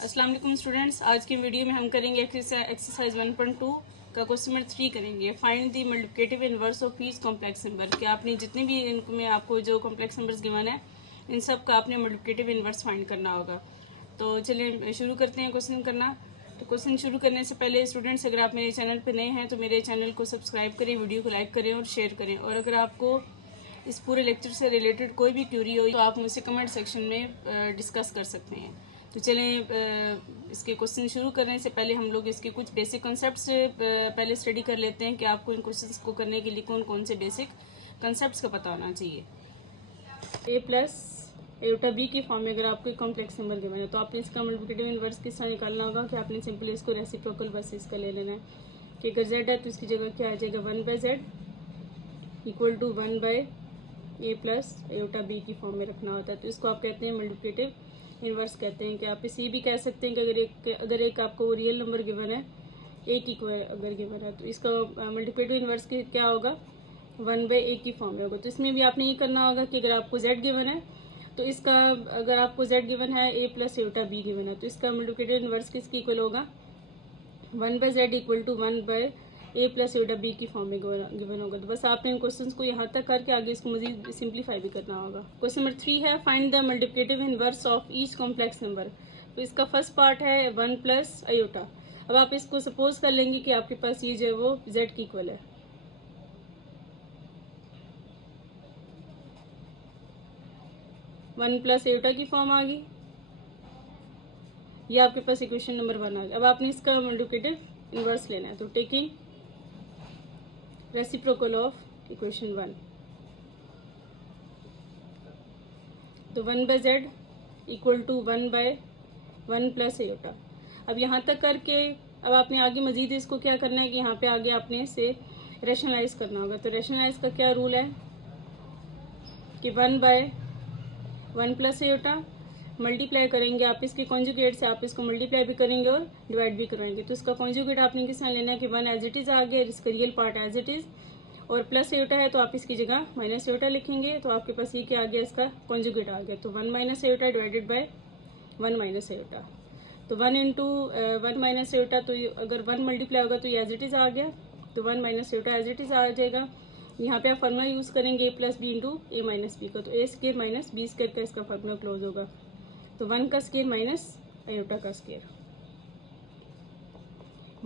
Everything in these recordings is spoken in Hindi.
अस्सलाम वालेकुम स्टूडेंट्स। आज की वीडियो में हम करेंगे एक्सरसाइज 1.2 का क्वेश्चन नंबर 3 करेंगे। Find the multiplicative inverse of each complex number. कि आपने जितने भी इनमें आपको जो कॉम्प्लेक्स नंबर्स गिवन है इन सब का आपने मल्टीप्लिकेटिव इनवर्स फाइंड करना होगा। तो चलिए शुरू करते हैं क्वेश्चन करना। तो क्वेश्चन शुरू करने से पहले स्टूडेंट्स, अगर आप मेरे चैनल पर नए हैं तो मेरे चैनल को सब्सक्राइब करें, वीडियो को लाइक करें और शेयर करें। और अगर आपको इस पूरे लेक्चर से रिलेटेड कोई भी क्यूरी हो तो आप मुझसे कमेंट सेक्शन में डिस्कस कर सकते हैं। तो चलें इसके क्वेश्चन शुरू करने से पहले हम लोग इसके कुछ बेसिक कंसेप्ट्स पहले स्टडी कर लेते हैं कि आपको इन क्वेश्चंस को करने के लिए कौन कौन से बेसिक कंसेप्ट्स का पता होना चाहिए। a प्लस एटा बी की फॉर्म में अगर आपको कॉम्प्लेक्स नंबर गिवन है तो आपने इसका मल्टीप्लिकेटिव इनवर्स किस तरह निकालना होगा कि आपने सिंपली इसको रेसिप्रोकल बस इसका ले लेना है कि अगर z है तो इसकी जगह क्या आ जाएगा 1/z equal to 1/a plus iota b की फॉर्म में रखना होता है। तो इसको आप कहते हैं मल्टीप्लिकेटिव इनवर्स कहते हैं। कि आप इसे भी कह सकते हैं कि अगर एक आपको रियल नंबर गिवन है एक इक्वल अगर गिवन है तो इसका मल्टीप्लिकेटिव इनवर्स क्या होगा 1/a की फॉर्म में होगा। तो इसमें भी आपने ये करना होगा कि अगर आपको z गिवन है तो इसका अगर आपको z गिवन है a plus iota b given है तो इसका मल्टीप्लिकेटिव इनवर्स किसकी इक्वल होगा 1/z equal to 1/a plus iota b की फॉर्म में गिवन होगा। तो बस आपने इन क्वेश्चंस को यहाँ तक करके आगे इसको मजीद सिंप्लीफाई भी करना होगा। क्वेश्चन नंबर 3 है find the multiplicative inverse of each complex number. तो इसका फर्स्ट पार्ट है 1 प्लस आयोटा। अब आप इसको सपोज कर लेंगे कि आपके पास ये जो है वो z की इक्वल है। वन प्लस एटा की फॉर्म आ गई, ये आपके पास इक्वेशन नंबर 1 आ गया। अब आपने इसका मल्टीप्लिकेटिव इनवर्स लेना है। तो टेकिंग रेसिप्रोकल ऑफ इक्वेशन 1 तो 1/z equal to 1/1 plus iota. अब यहाँ तक करके अब आपने आगे मजीद इसको क्या करना है कि यहाँ पे आगे आपने इसे रेशनलाइज करना होगा। तो रेशनलाइज का क्या रूल है कि 1/1 प्लस एटा मल्टीप्लाई करेंगे आप इसके कॉन्जुगेट से, आप इसको मल्टीप्लाई भी करेंगे और डिवाइड भी कराएंगे। तो इसका कॉन्जुगेट आपने किस में लेना है कि 1 एज इट इज़ आ गया, इसका real part as it is, और प्लस एटा है तो आप इसकी जगह माइनस एटा लिखेंगे। तो आपके पास ये क्या आ गया, इसका कॉन्जुगेट आ गया। तो 1 minus Etah divided by 1 minus एटा। तो 1 इंटू 1 माइनस एटा, तो अगर 1 मल्टीप्लाई होगा तो ये एज इट इज़ आ गया। तो 1 minus Etah as it is आ जाएगा। यहाँ पे आप फार्मूला यूज़ करेंगे a plus B into A minus B का। तो ए स्केयर माइनस बी स्केयर का इसका फार्मूला क्लोज होगा। तो 1 का स्केयर माइनस आयोटा का square,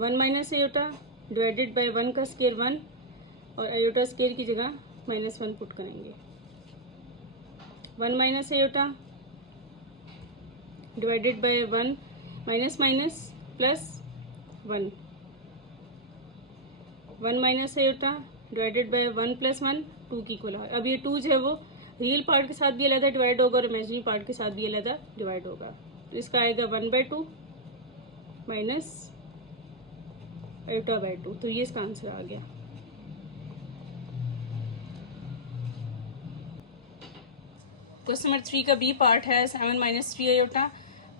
1 minus iota divided bye 1 का स्केयर 1 और आयोटा स्केयर की जगह -1 पुट करेंगे। 1 minus iota divided bye 1 minus minus plus 1, 1 minus iota divided bye 1 plus 1 2 की इक्वल है। अब ये 2 जो है वो रियल पार्ट के साथ भी अलग डिवाइड होगा और इमेजिनरी पार्ट के साथ भी अलग डिवाइड होगा। तो इसका आएगा 1/2 माइनस आयोटा बाय 2। तो ये इसका आंसर आ गया। क्वेश्चन नंबर 3 का बी पार्ट है 7 माइनस 3 आयोटा।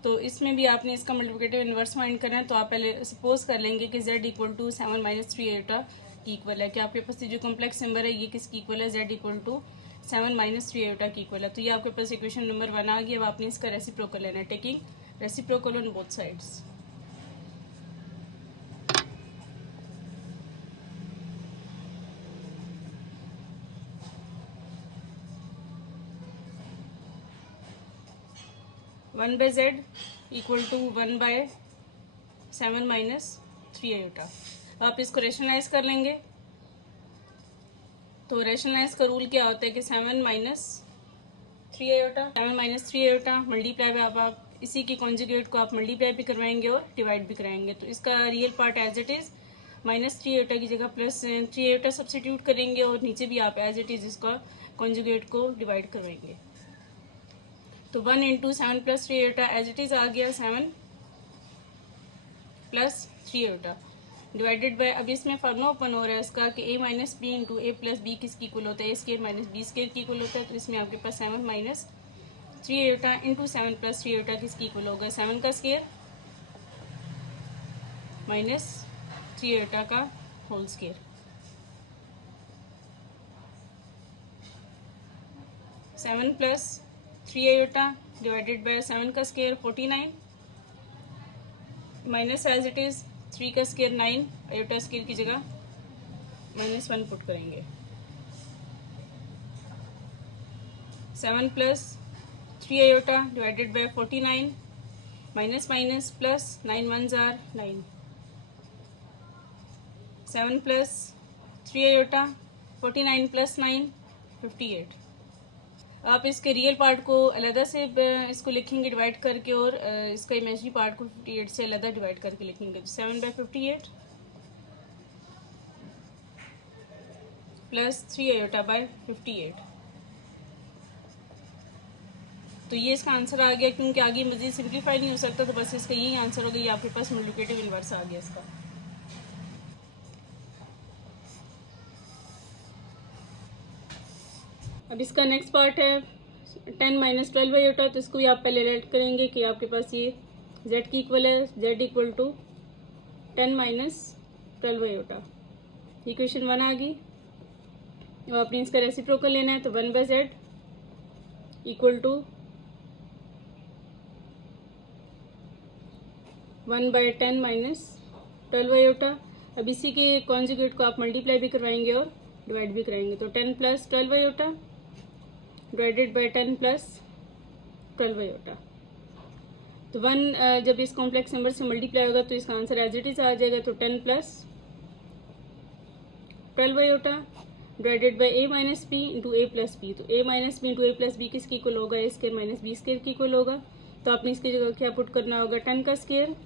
तो इसमें भी आपने इसका मल्टीप्लिकेटिव इनवर्स फाइंड करना है। तो आप पहले सपोज कर लेंगे कि z equal to 7 minus 3 iota की इक्वल है। कि आपके पास जो कॉम्प्लेक्स नंबर है ये किसकी इक्वल है, z equal to 7 minus 3 iota की इक्वल है। तो ये आपके पास इक्वेशन नंबर 1 आ गई। अब आपने इसका रेसिप्रोकल लेना है, taking reciprocal on both sides. One by z equal to 1/7 minus 3 iota. आप इसको रेशनलाइज कर लेंगे। तो रेशनलाइज का रूल क्या होता है कि 7 minus 3 iota, 7 minus 3 iota multiply में आप इसी के कॉन्जुगेट को आप मल्टीप्लाई भी करवाएंगे और डिवाइड भी कराएंगे। तो इसका real part as it is minus 3 iota की जगह प्लस 3 आयोटा सब्सिट्यूट करेंगे और नीचे भी आप एज इट इज़ इसका कॉन्जुगेट को डिवाइड करवाएंगे। तो 1 into 7 plus 3 iota as it is आ गया 7 प्लस 3 आयोटा डिवाइडेड बाय, अब इसमें फार्मूला ओपन हो रहा है इसका कि a minus b into a plus b किसकी इक्वल होता है, a square minus b square की इक्वल होता है। तो इसमें आपके पास 7 minus 3 iota into 7 plus 3 iota किसकी इक्वल होगा, 7 का स्केयर माइनस 3 आयोटा का whole square. 7 plus 3 iota divided by 7 का square 49 minus as it is 3 का स्केयर 9, आयोटा स्केयर की जगह -1 पुट करेंगे। 7 plus 3 iota divided bye 49, minus minus plus 9 1s are 9, 7 plus 3 iota 49 plus 9 58। आप इसके रियल पार्ट को अलग से इसको लिखेंगे डिवाइड करके, और इसका इमेजिनरी पार्ट को 58 से अलग डिवाइड करके लिखेंगे। तो 7/58 प्लस 3 आयोटा बाय 58। तो ये इसका आंसर आ गया, क्योंकि आगे मजीद सिंप्लीफाई नहीं हो सकता, तो बस इसका यही आंसर हो गया। आपके पास मल्टीप्लिकेटिव इनवर्स आ गया इसका। अब इसका नेक्स्ट पार्ट है 10 माइनस 12 आयोटा। तो इसको भी आप पहले रेड करेंगे कि आपके पास ये z की इक्वल है, z equal to 10 minus 12 iota. Equation 1 आ गई। अब आपने इसका रेसिप्रोकल लेना है, तो 1/z equal to 1/10 minus 12 iota. अब इसी के कॉन्जुगेट को आप मल्टीप्लाई भी करवाएंगे और डिवाइड भी कराएंगे। तो 10 plus 12 iota divided bye 10 plus 12 iota. तो 1 जब इस कॉम्प्लेक्स नंबर से मल्टीप्लाई होगा तो इसका आंसर एज इट इज आ जाएगा। तो 10 plus 12 iota divided by a minus b into a plus b. तो a minus b into a plus b किसकी इक्वल होगा? a square minus b square की इक्वल होगा। तो आपने इसकी जगह क्या पुट करना होगा? 10 का स्केयर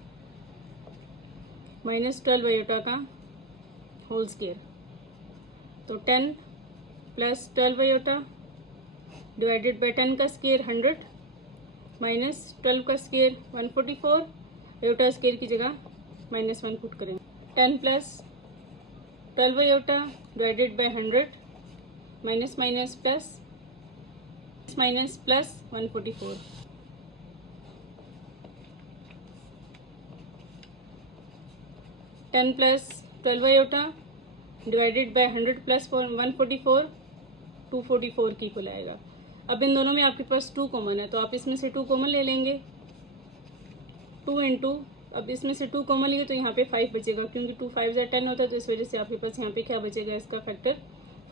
माइनस 12 आयोटा का होल स्केयर। तो 10 प्लस 12 आयोटा डिवाइडेड बाय 10 का स्केयर 100 माइनस 12 का स्केयर 144, आयोटा स्केयर की जगह -1 पुट करेंगे। 10 plus 12 iota divided bye 100 minus minus plus minus plus 144। 10 plus 12 iota divided bye 100 plus 144 244 की इक्वल आएगा। अब इन दोनों में आपके पास 2 कॉमन है, तो आप इसमें से 2 कॉमन ले लेंगे। 2 इंटू, अब इसमें से 2 कॉमन लेंगे तो यहाँ पे 5 बचेगा, क्योंकि 2 5 ज़ा 10 होता है, तो इस वजह से आपके पास यहाँ पे क्या बचेगा? इसका फैक्टर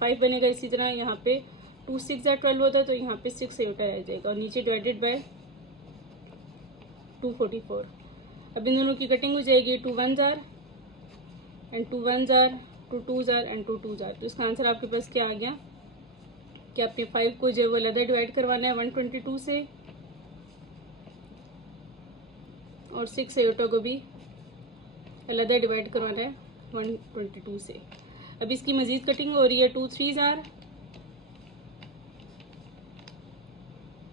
5 बनेगा। इसी तरह यहाँ पे 2 6 ज़ा 12 होता है, तो यहाँ पे 6 आयोटा रह जाएगा, और नीचे डिवाइडेड बाय 244। अब इन दोनों की कटिंग हो जाएगी। 2 1s are and 2 1s are, 2 2s are and 2 2s are। तो इसका आंसर आपके पास क्या आ गया कि आपने 5 को जो है वो अलग डिवाइड करवाना है 122 से, और 6 आयोटा को भी अलग डिवाइड करवाना है 122 से। अब इसकी मजीद कटिंग हो रही है। 2 3s are,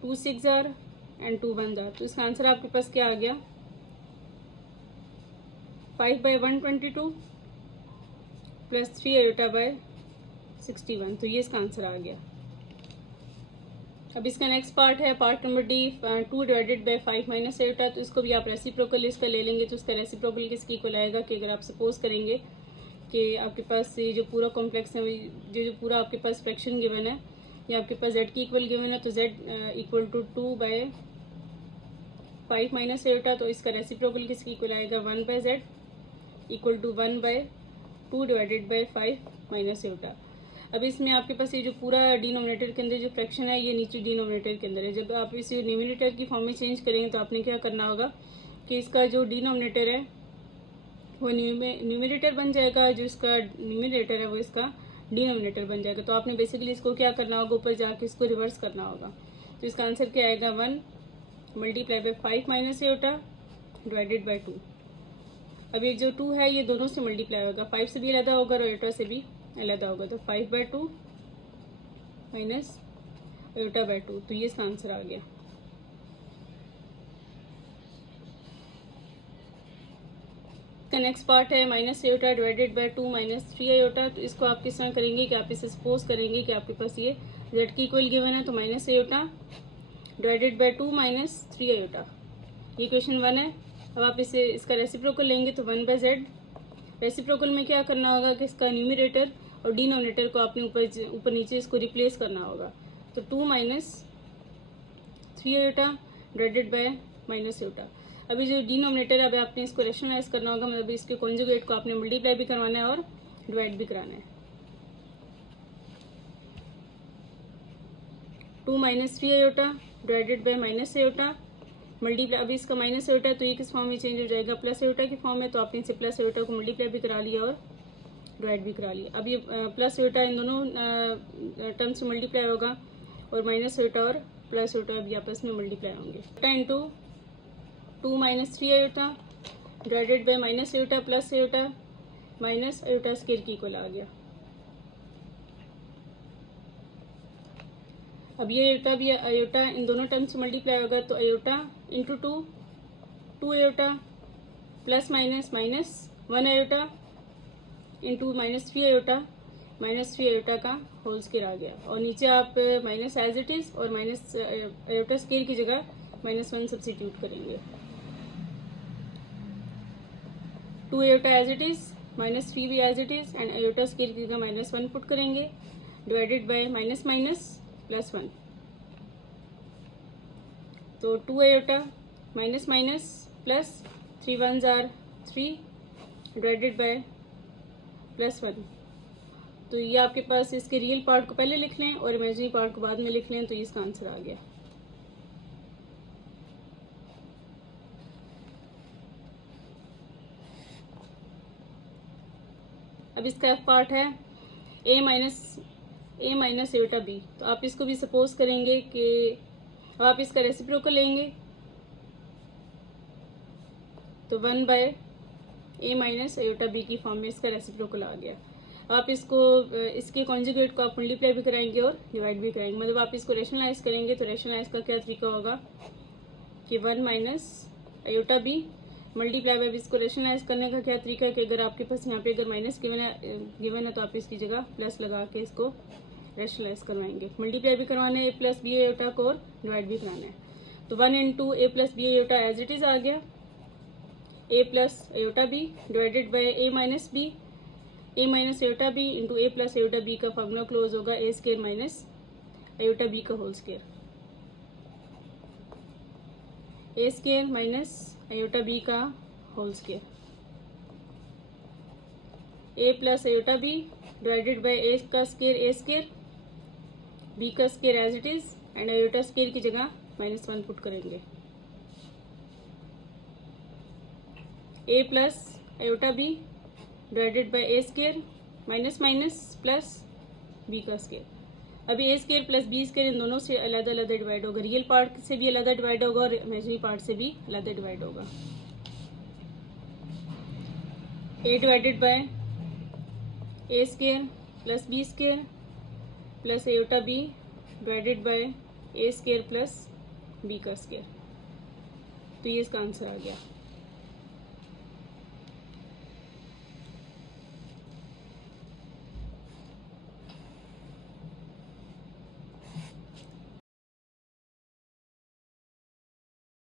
2 6s are and 2 1s are। तो इसका आंसर आपके पास क्या आ गया? 5/122 प्लस 3 आयोटा बाय 61। तो ये इसका आंसर आ गया। अब इसका नेक्स्ट पार्ट है part number D, 2 divided by 5 minus iota. तो इसको भी आप रेसिप्रोकल इसका ले लेंगे। तो इसका रेसिप्रोकल किसकी इक्वल आएगा कि अगर आप सपोज करेंगे कि आपके पास ये जो पूरा कॉम्प्लेक्स है, जो पूरा आपके पास फ्रैक्शन गिवन है, या आपके पास z की इक्वल गिवन है, तो z equal to 2/5 minus iota. तो इसका रेसिप्रोकल किसकी इक्वल आएगा? 1/z equal to 1/2 divided by 5 minus iota. अब इसमें आपके पास ये जो पूरा डिनोमिनेटर के अंदर जो फ्रैक्शन है, ये नीचे डिनोमिनेटर के अंदर है। जब आप इसे न्यूमरेटर की फॉर्म में चेंज करेंगे तो आपने क्या करना होगा कि इसका जो डिनोमिनेटर है वो न्यूमरेटर बन जाएगा, जो इसका न्यूमरेटर है वो इसका डिनोमिनेटर बन जाएगा। तो आपने बेसिकली इसको क्या करना होगा? ऊपर जाके इसको रिवर्स करना होगा। तो इसका आंसर क्या आएगा? 1 multiply by 5 minus iota divided bye 2। अब ये जो 2 है ये दोनों से मल्टीप्लाई होगा, 5 से भी अलग होगा और आयोटा से भी अलग होगा। तो 5/2 माइनस आयोटा बाय 2। तो ये इसका आंसर आ गया। इसका नेक्स्ट पार्ट है minus iota divided bye 2 minus 3 iota. तो इसको आप किस तरह करेंगे कि आप इसे सपोज करेंगे कि आपके पास ये z की इक्वल गिवन है, तो minus iota divided bye 2 minus 3 iota. ये क्वेश्चन 1 है। अब आप इसे इसका रेसिप्रोकल लेंगे तो 1/z। रेसिप्रोकल में क्या करना होगा कि इसका न्यूमरेटर और डिनोमिनेटर को आपने ऊपर नीचे इसको रिप्लेस करना होगा। तो 2 minus 3 iota divided by minus iota. अभी जो डिनोमिनेटर है, अभी आपने इसको रैशनलाइज करना होगा, मतलब इसके कॉन्जुगेट को आपने मल्टीप्लाई भी करवाना है और डिवाइड भी कराना है। 2 minus 3 iota divided by minus iota multiply, अभी इसका माइनस आयोटा है तो ये किस फॉर्म में चेंज हो जाएगा, प्लस आयोटा की फॉर्म में, तो आपने इसे प्लस आयोटा को मल्टीप्लाई भी करा लिया और डिवाइड भी करा लिया। अब ये प्लस आयोटा इन दोनों टर्म्स से मल्टीप्लाई होगा और माइनस आयोटा और प्लस आयोटा अभी आपस में मल्टीप्लाई होंगे। Iota into 2 minus 3 iota divided by minus iota plus iota minus iota square की इक्वल आ गया। अब ये आयोटा भी आयोटा इन दोनों टर्म से मल्टीप्लाई होगा, तो iota into 2 iota plus minus minus 1 iota into minus 3 iota का होल स्क्वायर आ गया। और नीचे आप माइनस एज इट इज और माइनस आयोटा स्क्वायर की जगह -1 सब्सिट्यूट करेंगे। 2 आयोटा एज इट इज, -3 भी as it is and iota square की जगह -1 पुट करेंगे, divided by minus minus plus 1। तो 2 iota minus minus plus 3 1s are 3 divided by plus 1। तो ये आपके पास इसके रियल पार्ट को पहले लिख लें और इमेजिनरी पार्ट को बाद में लिख लें, तो इसका आंसर आ गया। अब इसका एफ पार्ट है ए माइनस आयोटा बी। तो आप इसको भी सपोज करेंगे कि आप इसका रेसिप्रोकल लेंगे, तो 1 bye a minus iota B की फॉर्म में इसका रेसिप्रोकल आ गया। आप इसको इसके कॉन्जुगेट को आप मल्टीप्लाई भी कराएंगे और डिवाइड भी कराएंगे, मतलब आप इसको रेशनलाइज करेंगे। तो रेशनलाइज का क्या तरीका होगा कि 1 minus iota b multiply by, इसको रेशनलाइज करने का क्या तरीका है कि अगर आपके पास यहाँ पे अगर माइनस गिवन है तो आप इसकी जगह प्लस लगा के इसको रेशनलाइज करवाएंगे। मल्टीप्लाई भी करवाना है ए प्लस बी आयोटा को और डिवाइड भी कराना है। तो 1 into a plus b iota as it is आ गया, a plus iota b divided by a minus iota b into a plus iota b का फॉर्मूला क्लोज होगा a square minus iota b का whole square, a square minus iota b का whole square, a plus iota b divided by a का स्क्वायर बी का square as it is and iota square की जगह -1 पुट करेंगे। A plus iota b divided by a square minus minus plus b का स्क्वायर। अभी a square plus b square इन दोनों से अलग अलग डिवाइड होगा, रियल पार्ट से भी अलग डिवाइड होगा और इमेजिनरी पार्ट से भी अलग डिवाइड होगा। A divided by a square plus b square plus iota b divided by a square plus b का स्क्वायर। तो ये इसका आंसर आ गया।